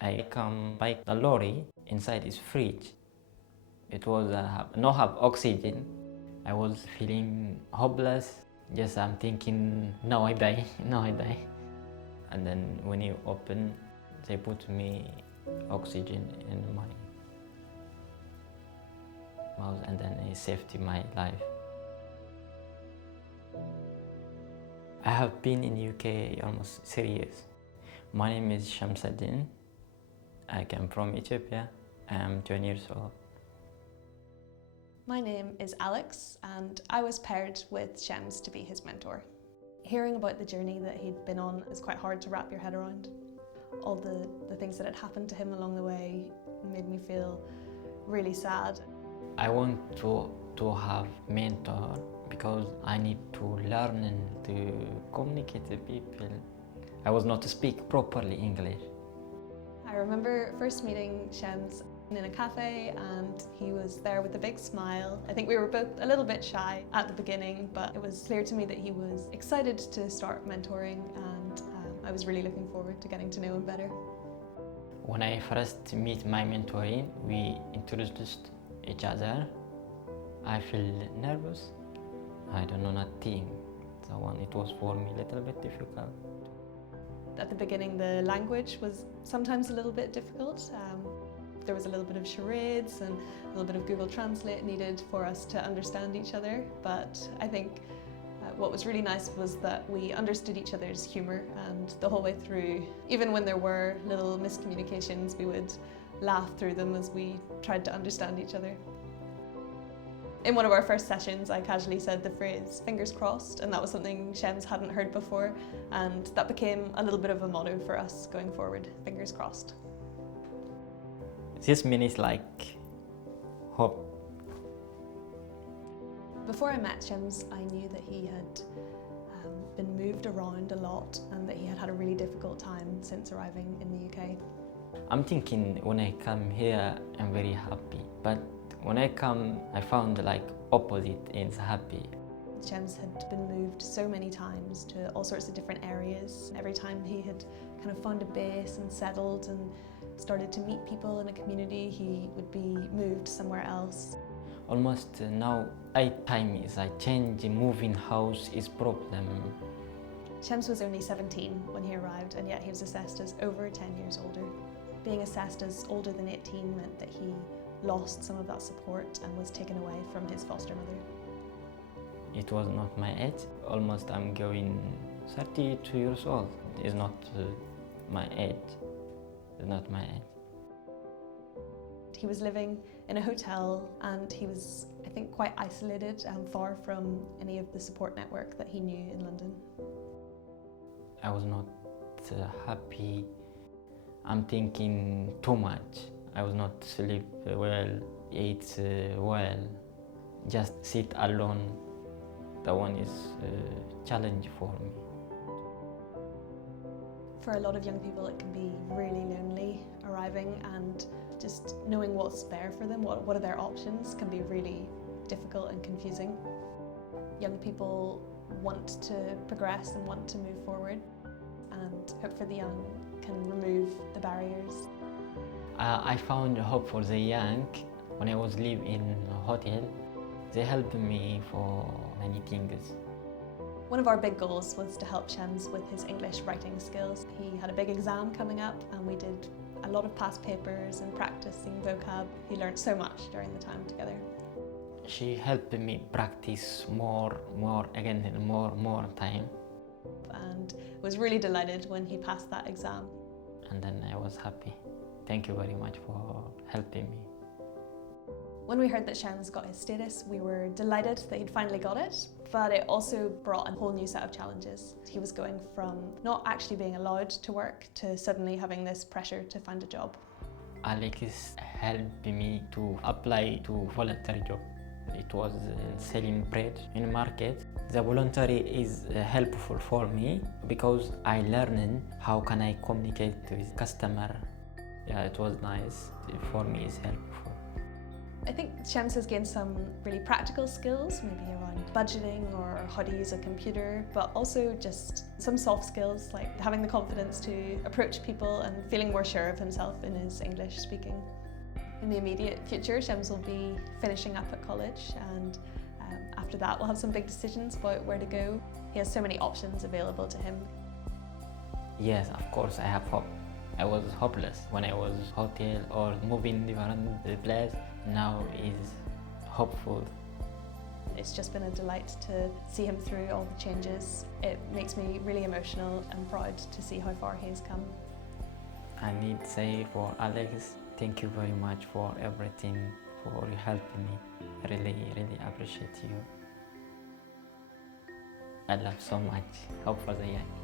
I come by the lorry, inside is fridge. It was no have oxygen. I was feeling hopeless. Just I'm thinking, now I die, now I die. And then when you open, they put me oxygen in my mouth, and then it saved my life. I have been in UK almost 3 years. My name is Shems. I come from Ethiopia. I am 20 years old. My name is Alex, and I was paired with Shems to be his mentor. Hearing about the journey that he'd been on is quite hard to wrap your head around. All the things that had happened to him along the way made me feel really sad. I want to have mentor because I need to learn and to communicate with people. I was not to speak properly English. I remember first meeting Shems in a cafe, and he was there with a big smile. I think we were both a little bit shy at the beginning, but it was clear to me that he was excited to start mentoring, and I was really looking forward to getting to know him better. When I first meet my mentor, we introduced each other. I feel nervous. I don't know nothing. So it was for me a little bit difficult. At the beginning, the language was sometimes a little bit difficult. There was a little bit of charades and a little bit of Google Translate needed for us to understand each other. But I think what was really nice was that we understood each other's humour, and the whole way through, even when there were little miscommunications, we would laugh through them as we tried to understand each other. In one of our first sessions, I casually said the phrase "fingers crossed," and that was something Shems hadn't heard before, and that became a little bit of a motto for us going forward: fingers crossed. This means like hope. Before I met Shems, I knew that he had been moved around a lot and that he had had a really difficult time since arriving in the UK. I'm thinking when I come here, I'm very happy. But when I come, I found like opposite is happy. Shems had been moved so many times to all sorts of different areas. Every time he had kind of found a base and settled and started to meet people in a community, he would be moved somewhere else. Almost now 8 times I change, moving house is problem. Shems was only 17 when he arrived, and yet he was assessed as over 10 years older. Being assessed as older than 18 meant that he lost some of that support and was taken away from his foster mother. It was not my age. Almost I'm going 32 years old. It's not my age. It's not my age. He was living in a hotel, and he was, I think, quite isolated and far from any of the support network that he knew in London. I was not happy. I'm thinking too much. I was not sleep well, eat well, just sit alone. That one is a challenge for me. For a lot of young people, it can be really lonely arriving, and just knowing what's there for them, what are their options, can be really difficult and confusing. Young people want to progress and want to move forward, and Hope for the Young can remove the barriers. I found hope for the young when I was living in a hotel. They helped me for many things. One of our big goals was to help Shems with his English writing skills. He had a big exam coming up, and we did a lot of past papers and practicing vocab. He learned so much during the time together. She helped me practice more again, and more time. And was really delighted when he passed that exam. And then I was happy. Thank you very much for helping me. When we heard that Shems got his status, we were delighted that he'd finally got it, but it also brought a whole new set of challenges. He was going from not actually being allowed to work to suddenly having this pressure to find a job. Alex helped me to apply to voluntary job. It was selling bread in the market. The voluntary is helpful for me because I learned how can I communicate with customer. Yeah, it was nice. For me, it's helpful. I think Shems has gained some really practical skills, maybe around budgeting or how to use a computer, but also just some soft skills like having the confidence to approach people and feeling more sure of himself in his English speaking. In the immediate future, Shems will be finishing up at college, and after that we'll have some big decisions about where to go. He has so many options available to him. Yes, of course, I have hope. I was hopeless when I was hotel or moving different place. Now is hopeful. It's just been a delight to see him through all the changes. It makes me really emotional and proud to see how far he's come. I need to say for Alex, thank you very much for everything, for helping me. I really appreciate you. I love so much. Hope for the young.